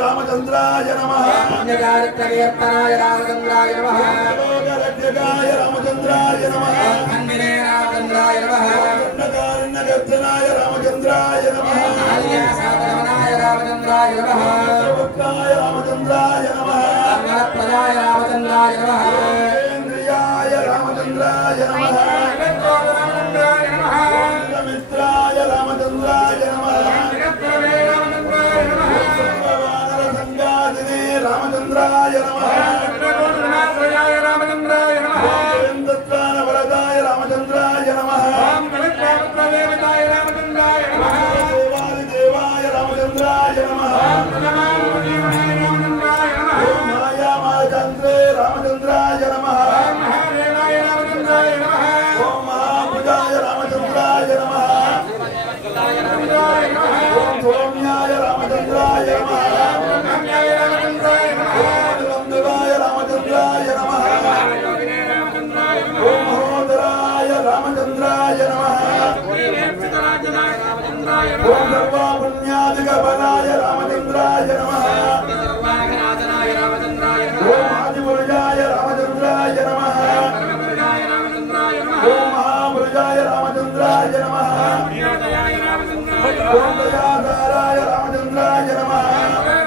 रामचंद्राय नमः अन्यकार्यकीर्तनाय रामचंद्राय नमः लोकरक्षकाय रामचंद्राय नमः अन्यने रामचंद्राय नमः अन्यकार्यकीर्तनाय रामचंद्राय नमः आर्यसाधनाय रामचंद्राय नमः सर्वभक्ताय रामचंद्राय नमः सर्वप्रदाय रामचंद्राय नमः इंद्रियाय रामचंद्राय नमः रामचंद्राय नमः मित्राय रामचंद्राय नमः रामचंद्राय नमः रामचंद्राय नमः वरदाय रामचंद्राय नमः देवताय रामचंद्राय नमः देवाय रामचंद्राय नमः माया माचंद्रे रामचंद्राय नमः महादेवाय रामचंद्राय नमः ओम महाभुजाय रामचंद्राय नमः ओम सौम्याय रामचंद्राय नमः रामचंद्राय नमः ओम महोदराय रामचंद्राय नमः ओम सर्वपुण्यादिकबलाय रामचंद्राय नमः ओम आदिपुरुषाय रामचंद्राय नमः ओम महापुरुषाय रामचंद्राय नमः ओम दयाधाराय रामचंद्राय नमः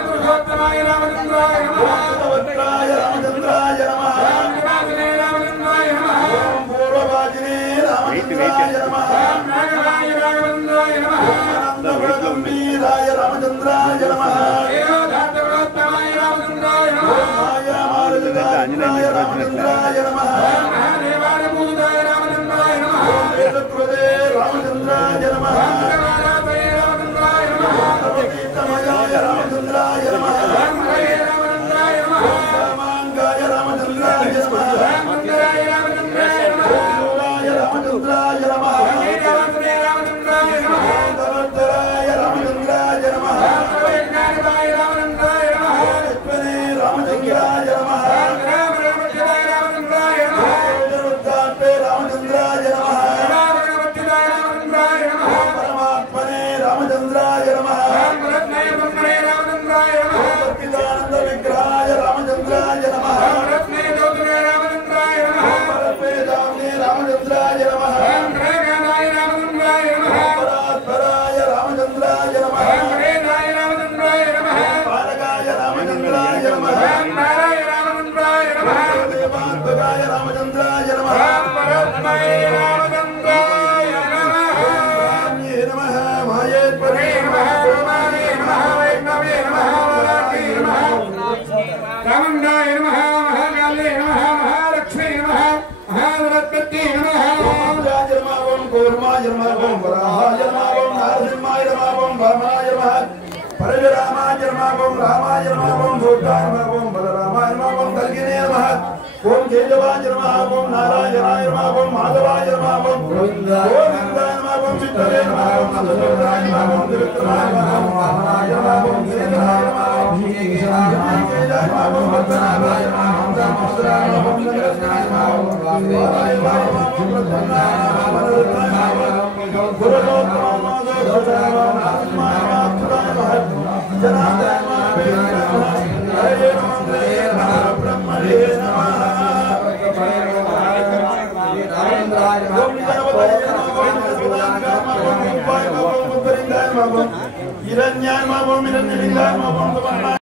पुरुषोत्तमाय रामचंद्राय नमः रामचंद्राय नमः ओम पूर्ववाजिने रामचंद्राय नमः रामचंद्राय नमः आनंदगंभीराय रामचंद्राय नमः रामचंद्राय नमः माया मारुताय रामचंद्राय नमः महादेवाय पूजाय रामचंद्राय नमः वेदप्रदे रामचंद्राय नमः रामचंद्राय नमः सर्वतीर्थमयाय रामचंद्राय नमः रामचंद्राय नमः रामांगाय रामचंद्राय नमः रामचंद्राय नमः रामचंद्राय नमः रामचंद्राय नमः धनोद्धराय रामचंद्राय नमः ज्ञानदाय रामचंद्राय नमः विष्णुने रामचंद्राय नमः रामचंद्राय रामचंद्राय नमः जगद्धात्रे रामचंद्राय नमः रामचंद्राय रामचंद्राय नमः परमात्मने रामचंद्राय नमः रत्ने ब्रह्मणे रामचंद्राय नमः सच्चिदानंद विग्रहाय रामचंद्राय नमः रत्ने ज्योतिने रामचंद्राय नमः परमे दामने रामचंद्राय नमः रामचंद्राय रामचंद्राय नमः परात्पराय रामचंद्राय नमः वेदाय रामचंद्राय नमः बालकाय रामचंद्राय नमः नाराय रामचंद्राय नमः देवात्मकाय रामचंद्राय नमः परस्मै रामचंद्राय नमः राम्ये नमः मायेश्वरे नमः ब्रह्माणे नमः वैष्णवे नमः वराटे नमः रामंगाय नमः महाकाले नमः महालक्ष्मी नमः महावरत्पत्ये नमः ओम राज नमः ओम कूर्माय नमः ओम वराहाय नमः ओम नारसिंहाय नमः ओम वामनाय नमः परशुरामाय नमः ओम रामाय नमः ओम भूताय नमः ओम बलरामाय नमः ओम कल्किने नमः ओम केशवाय नमः ओम नारायणाय नमः ओम माधवाय नमः ओम गोविंदाय नमः ओम चित्तले नमः ओम नंदोदराय नमः ओम त्रिविक्रमाय नमः ओम वामनाय नमः ओम गिरिधराय नमः ओम भीमेशाय नमः ओम पद्मनाभाय नमः ओम रामोदराय नमः ओम नरसिंहाय नमः ओम वासुदेवाय नमः ओम प्रसन्नाय नमः ओम वरदाय नमः ओम गुरुलोकमाय नमः नारसिंहाय नमः पुराय नमः जनार्दनाय नमः हरे नमः ब्रह्मणे नमः हिरण्याय नमः ओम हिरण्यलिंगाय नमः ओम